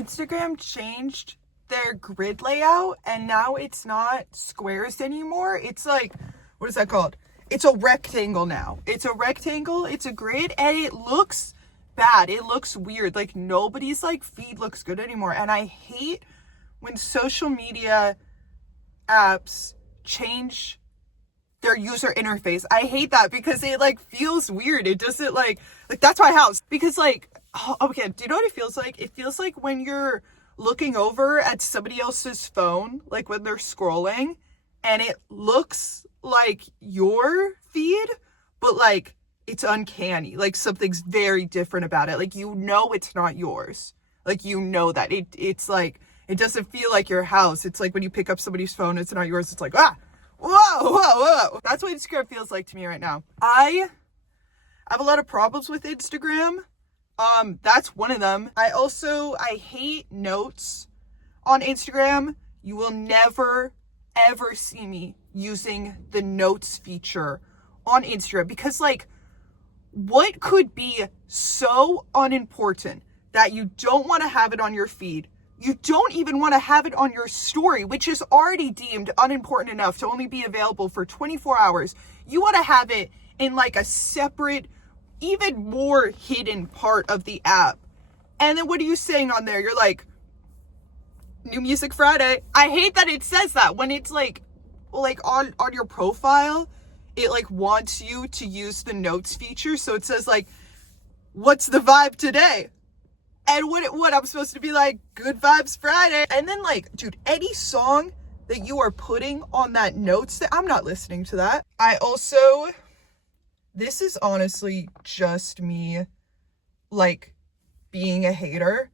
Instagram changed their grid layout and now it's not squares anymore. It's like, what is that called? It's a rectangle now. It's a rectangle, it's a grid, and it looks bad. It looks weird. Like nobody's like feed looks good anymore. And I hate when social media apps change their user interface. I hate that because it like feels weird. It doesn't like that's my house. Because like, oh, okay, do you know what it feels like? It feels like when you're looking over at somebody else's phone, like when they're scrolling, and it looks like your feed, but like it's uncanny. Like something's very different about it. Like you know it's not yours. Like you know that. It's like it doesn't feel like your house. It's like when you pick up somebody's phone, it's not yours. It's like, ah, whoa. That's what Instagram feels like to me right now. I have a lot of problems with Instagram. That's one of them. I hate notes on Instagram. You will never, ever see me using the notes feature on Instagram because like, what could be so unimportant that you don't want to have it on your feed? You don't even want to have it on your story, which is already deemed unimportant enough to only be available for 24 hours. You want to have it in like a separate, even more hidden part of the app. And then what are you saying on there? You're like, New Music Friday. I hate that it says that when it's like on your profile, it like wants you to use the notes feature. So it says like, what's the vibe today? And what I'm supposed to be like, good vibes Friday. And then like, dude, any song that you are putting on that notes, I'm not listening to that. This is honestly just me like being a hater,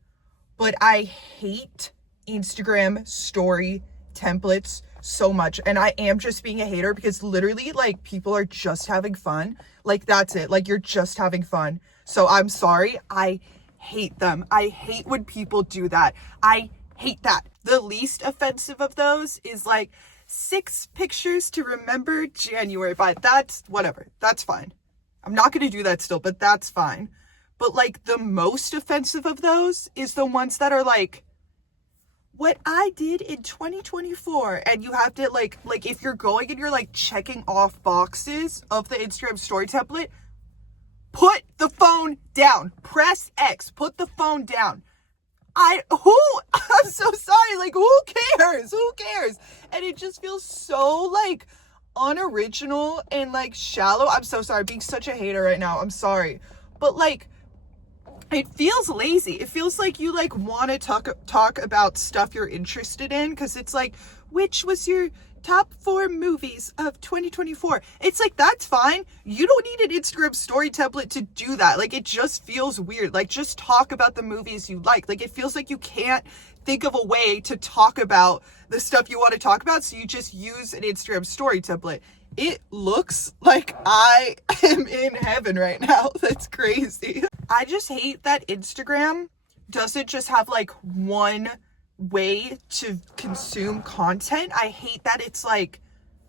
but I hate Instagram story templates so much. And I am just being a hater because literally like people are just having fun. Like that's it. Like you're just having fun. So I'm sorry. I hate them. I hate when people do that. I hate that. The least offensive of those is like 6 pictures to remember January by. That's whatever. That's fine. I'm not going to do that still, but that's fine. But like the most offensive of those is the ones that are like, what I did in 2024. And you have to like if you're going and you're like checking off boxes of the Instagram story template, put the phone down. Press X. Put the phone down. I'm so sorry. Like, who cares? Who cares? And it just feels so like unoriginal and like shallow. I'm so sorry. Being such a hater right now. I'm sorry. But like, it feels lazy. It feels like you like want to talk about stuff you're interested in because it's like, which was your top 4 movies of 2024? It's like, that's fine. You don't need an Instagram story template to do that. Like, it just feels weird. Like, just talk about the movies you like. Like, it feels like you can't think of a way to talk about the stuff you want to talk about, so you just use an Instagram story template. It looks like I am in heaven right now. That's crazy. I just hate that Instagram doesn't just have like one way to consume content. I hate that it's like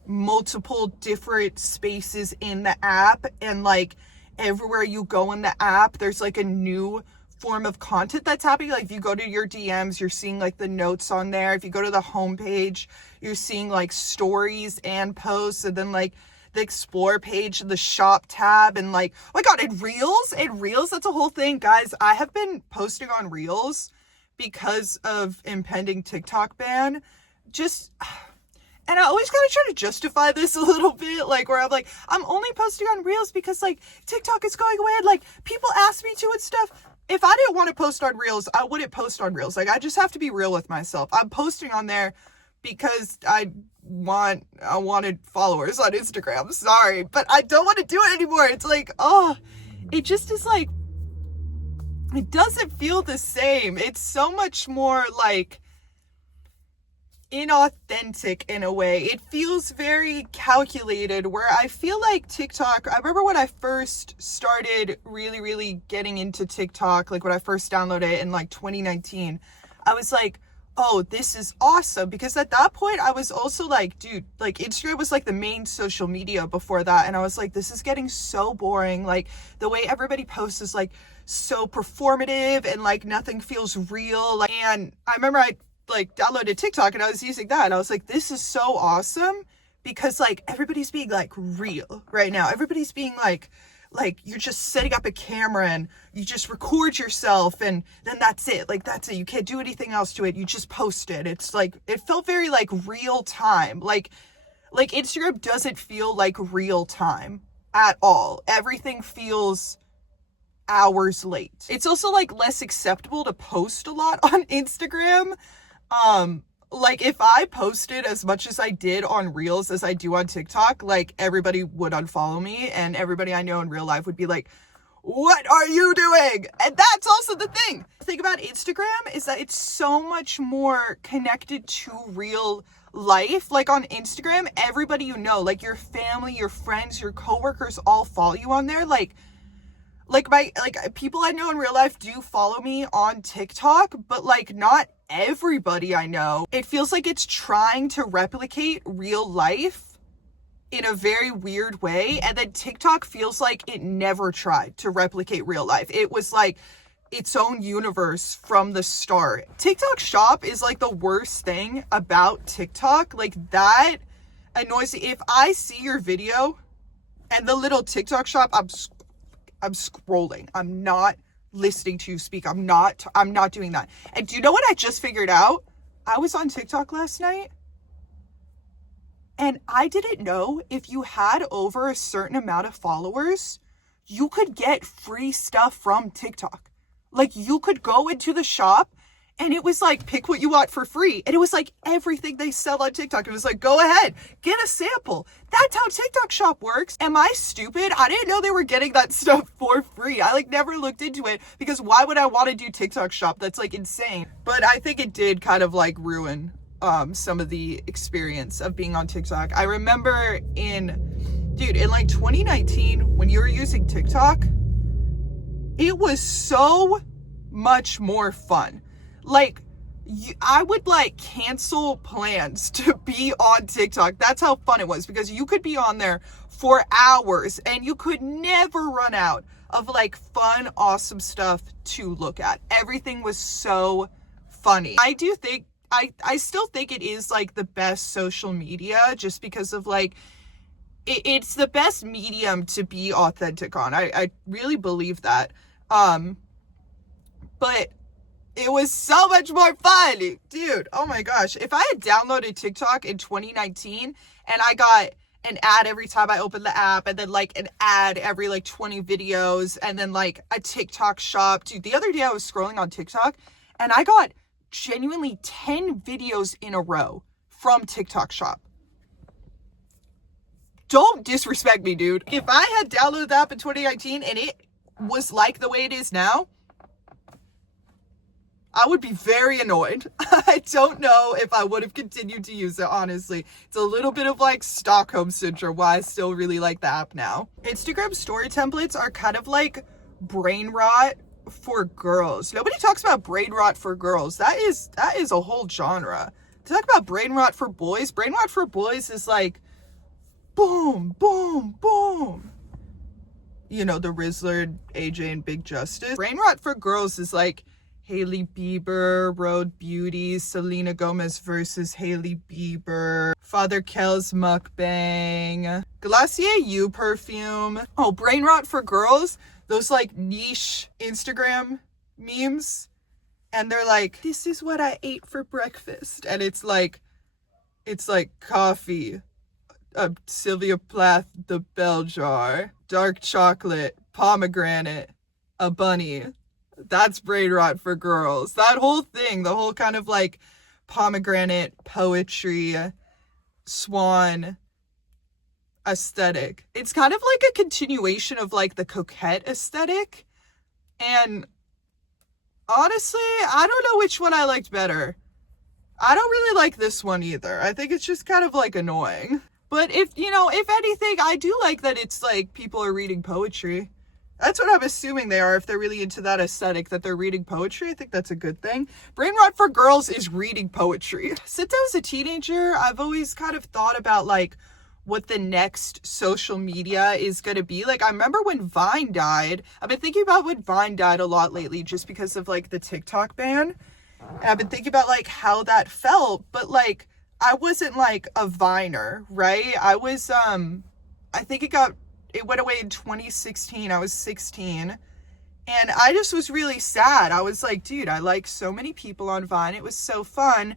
multiple different spaces in the app, and like everywhere you go in the app there's like a new form of content that's happening. Like if you go to your DMs, you're seeing like the notes on there. If you go to the homepage, you're seeing like stories and posts, and then like the explore page, the shop tab, and like, oh my god, and reels, that's a whole thing. Guys, I have been posting on reels because of impending TikTok ban. And I always gotta try to justify this a little bit, like where I'm like, I'm only posting on reels because like TikTok is going away and like people ask me to and stuff. If I didn't want to post on reels, I wouldn't post on reels. Like, I just have to be real with myself. I'm posting on there because I wanted followers on Instagram. Sorry, but I don't want to do it anymore. It's like, oh, it just is like, it doesn't feel the same. It's so much more like inauthentic in a way. It feels very calculated, where I feel like TikTok, I remember when I first started really getting into TikTok, like when I first downloaded it in like 2019, I was like, oh, this is awesome. Because at that point I was also like, dude, like Instagram was like the main social media before that. And I was like, this is getting so boring. Like the way everybody posts is like so performative and like nothing feels real. Like, and I remember I like downloaded TikTok and I was using that. And I was like, this is so awesome because like everybody's being like real right now. Everybody's being like you're just setting up a camera and you just record yourself and then that's it. Like that's it. You can't do anything else to it. You just post it. It's like, it felt very like real time. Like Instagram doesn't feel like real time at all. Everything feels hours late. It's also like less acceptable to post a lot on Instagram. Like if I posted as much as I did on Reels as I do on TikTok, like everybody would unfollow me and everybody I know in real life would be like, what are you doing? And that's also the thing. The thing about Instagram is that it's so much more connected to real life. Like on Instagram, everybody you know, like your family, your friends, your coworkers all follow you on there. Like people I know in real life do follow me on TikTok, but like not everybody I know. It feels like it's trying to replicate real life in a very weird way. And then TikTok feels like it never tried to replicate real life. It was like its own universe from the start. TikTok Shop is like the worst thing about TikTok. Like that annoys me. If I see your video and the little TikTok Shop, I'm scrolling. I'm not listening to you speak. I'm not doing that. And do you know what I just figured out? I was on TikTok last night and I didn't know if you had over a certain amount of followers, you could get free stuff from TikTok. Like you could go into the shop and it was like, pick what you want for free. And it was like everything they sell on TikTok. It was like, go ahead, get a sample. That's how TikTok Shop works. Am I stupid? I didn't know they were getting that stuff for free. I like never looked into it because why would I want to do TikTok Shop? That's like insane. But I think it did kind of like ruin some of the experience of being on TikTok. I remember in like 2019 when you were using TikTok, it was so much more fun. Like, I would like cancel plans to be on TikTok. That's how fun it was because you could be on there for hours and you could never run out of like fun, awesome stuff to look at. Everything was so funny. I do think, I still think it is like the best social media just because of like, it's the best medium to be authentic on. I really believe that. But it was so much more fun, dude. Oh my gosh. If I had downloaded TikTok in 2019 and I got an ad every time I opened the app and then like an ad every like 20 videos and then like a TikTok shop. Dude, the other day I was scrolling on TikTok and I got genuinely 10 videos in a row from TikTok shop. Don't disrespect me, dude. If I had downloaded the app in 2019 and it was like the way it is now, I would be very annoyed. I don't know if I would have continued to use it, honestly. It's a little bit of like Stockholm syndrome why I still really like the app now. Instagram story templates are kind of like brain rot for girls. Nobody talks about brain rot for girls. That is a whole genre. To talk about brain rot for boys is like boom, boom, boom. You know, the Rizzler, AJ, and Big Justice. Brain rot for girls is like Hailey Bieber, Road Beauty, Selena Gomez versus Hailey Bieber, Father Kel's mukbang, Glossier You perfume. Oh, brain rot for girls, those like niche Instagram memes. And they're like, this is what I ate for breakfast. And it's like coffee, Sylvia Plath, the bell jar, dark chocolate, pomegranate, a bunny. That's brain rot for girls. That whole thing, the whole kind of like pomegranate, poetry, swan aesthetic. It's kind of like a continuation of like the coquette aesthetic. And honestly, I don't know which one I liked better. I don't really like this one either. I think it's just kind of like annoying. But if anything, I do like that it's like people are reading poetry. That's what I'm assuming they are, if they're really into that aesthetic, that they're reading poetry. I think that's a good thing. Brain rot for girls is reading poetry. Since I was a teenager, I've always kind of thought about like what the next social media is going to be. Like, I remember when Vine died. I've been thinking about when Vine died a lot lately just because of like the TikTok ban. And I've been thinking about like how that felt, but like I wasn't like a Viner, right? I was I think it went away in 2016. I was 16. And I just was really sad. I was like, dude, I like so many people on Vine. It was so fun.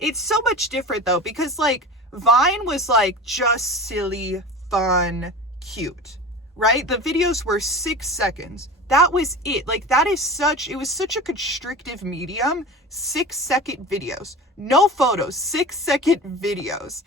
It's so much different though, because like Vine was like just silly, fun, cute, right? The videos were 6 seconds. That was it. Like it was such a constrictive medium. 6-second videos, no photos, 6-second videos.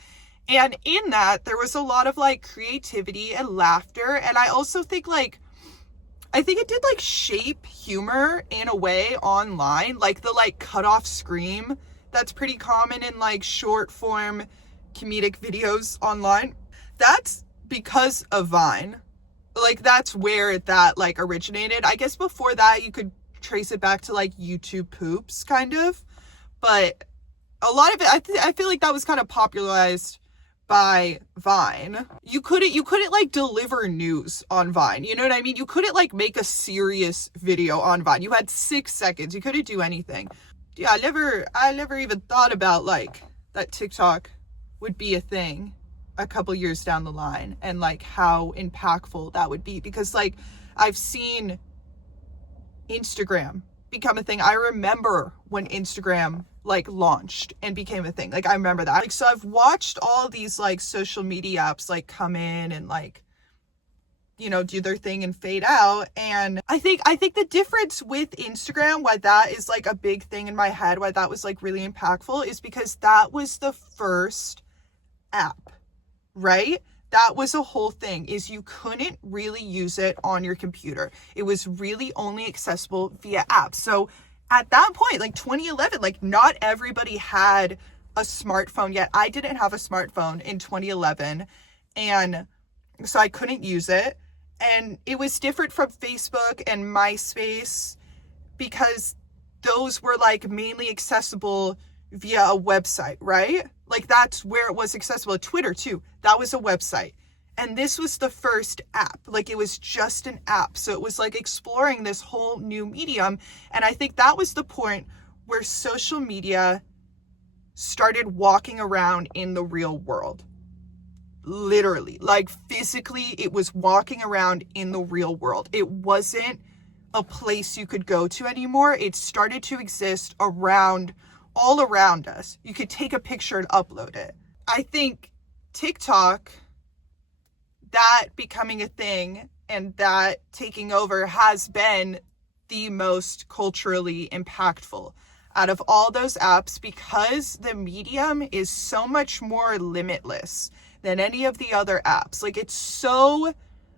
And in that, there was a lot of like creativity and laughter. And I also think I think it did like shape humor in a way online, like the like cut off scream that's pretty common in like short form comedic videos online. That's because of Vine. Like that's where that like originated. I guess before that you could trace it back to like YouTube poops kind of, but a lot of it I feel like that was kind of popularized by Vine. You couldn't like deliver news on Vine. You know what I mean? You couldn't like make a serious video on Vine. You had 6 seconds. You couldn't do anything. Yeah, I never even thought about like that TikTok would be a thing a couple years down the line and like how impactful that would be, because like I've seen Instagram become a thing. I remember when Instagram like launched and became a thing. Like I remember that. Like so I've watched all these like social media apps like come in and like, you know, do their thing and fade out. And I think the difference with Instagram, why that is like a big thing in my head, why that was like really impactful, is because that was the first app, right? That was a whole thing, is you couldn't really use it on your computer. It was really only accessible via apps. So at that point, like 2011, like not everybody had a smartphone yet. I didn't have a smartphone in 2011, and so I couldn't use it. And it was different from Facebook and MySpace because those were like mainly accessible via a website, right? Like that's where it was accessible. Twitter too, that was a website. And this was the first app. Like it was just an app. So it was like exploring this whole new medium. And I think that was the point where social media started walking around in the real world. Literally, like physically, it was walking around in the real world. It wasn't a place you could go to anymore. It started to exist all around us. You could take a picture and upload it. I think TikTok, that becoming a thing and that taking over, has been the most culturally impactful out of all those apps, because the medium is so much more limitless than any of the other apps. Like it's so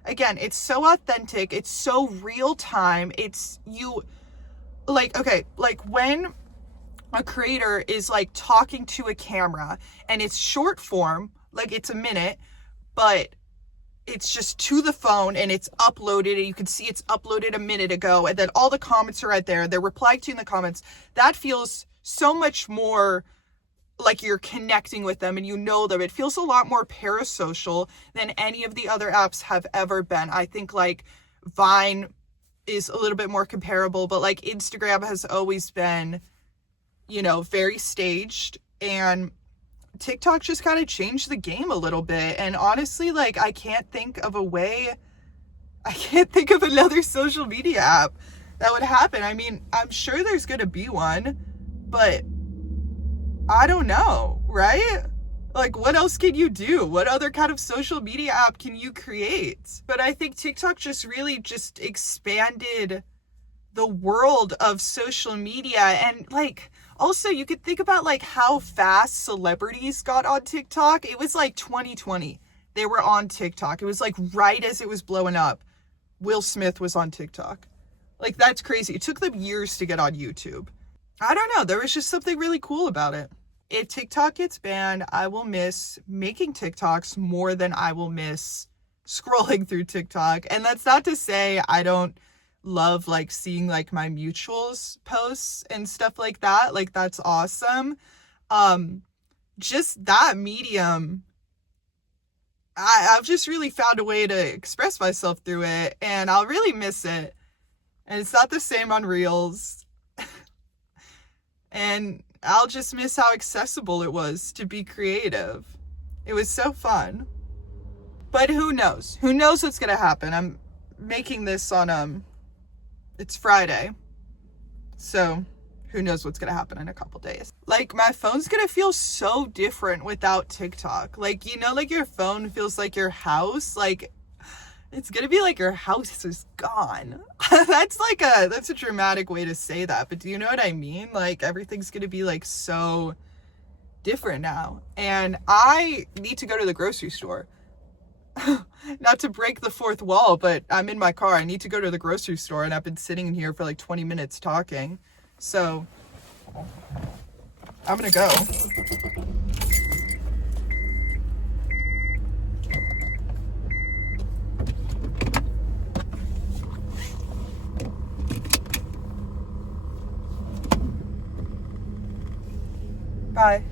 authentic. It's so real time. It's you like, okay, like when a creator is like talking to a camera and it's short form, like it's a minute, but it's just to the phone and it's uploaded and you can see it's uploaded a minute ago, and then all the comments are right there. They're replying to you in the comments. That feels so much more like you're connecting with them and you know them. It feels a lot more parasocial than any of the other apps have ever been. I think like Vine is a little bit more comparable, but like Instagram has always been, you know, very staged, and TikTok just kind of changed the game a little bit. And honestly, like I can't think of another social media app that would happen. I mean, I'm sure there's gonna be one, but I don't know, right? Like what else can you do? What other kind of social media app can you create? But I think TikTok just really just expanded the world of social media. And like also you could think about like how fast celebrities got on TikTok. It was like 2020 they were on TikTok. It was like right as it was blowing up, Will Smith was on TikTok. Like that's crazy. It took them years to get on YouTube. I don't know, there was just something really cool about it. If TikTok gets banned, I will miss making TikToks more than I will miss scrolling through TikTok. And that's not to say I don't love like seeing like my mutuals posts and stuff like that. Like that's awesome. Just that medium, I've just really found a way to express myself through it, and I'll really miss it. And it's not the same on Reels. And I'll just miss how accessible it was to be creative. It was so fun. But who knows? Who knows what's gonna happen? I'm making this on it's Friday. So who knows what's gonna happen in a couple days. Like, my phone's gonna feel so different without TikTok. Like, you know, like your phone feels like your house. Like, it's gonna be like your house is gone. That's a dramatic way to say that, but do you know what I mean? Like, everything's gonna be like so different now. And I need to go to the grocery store. Not to break the fourth wall, but I'm in my car. I need to go to the grocery store, and I've been sitting in here for like 20 minutes talking. So I'm gonna go. Bye.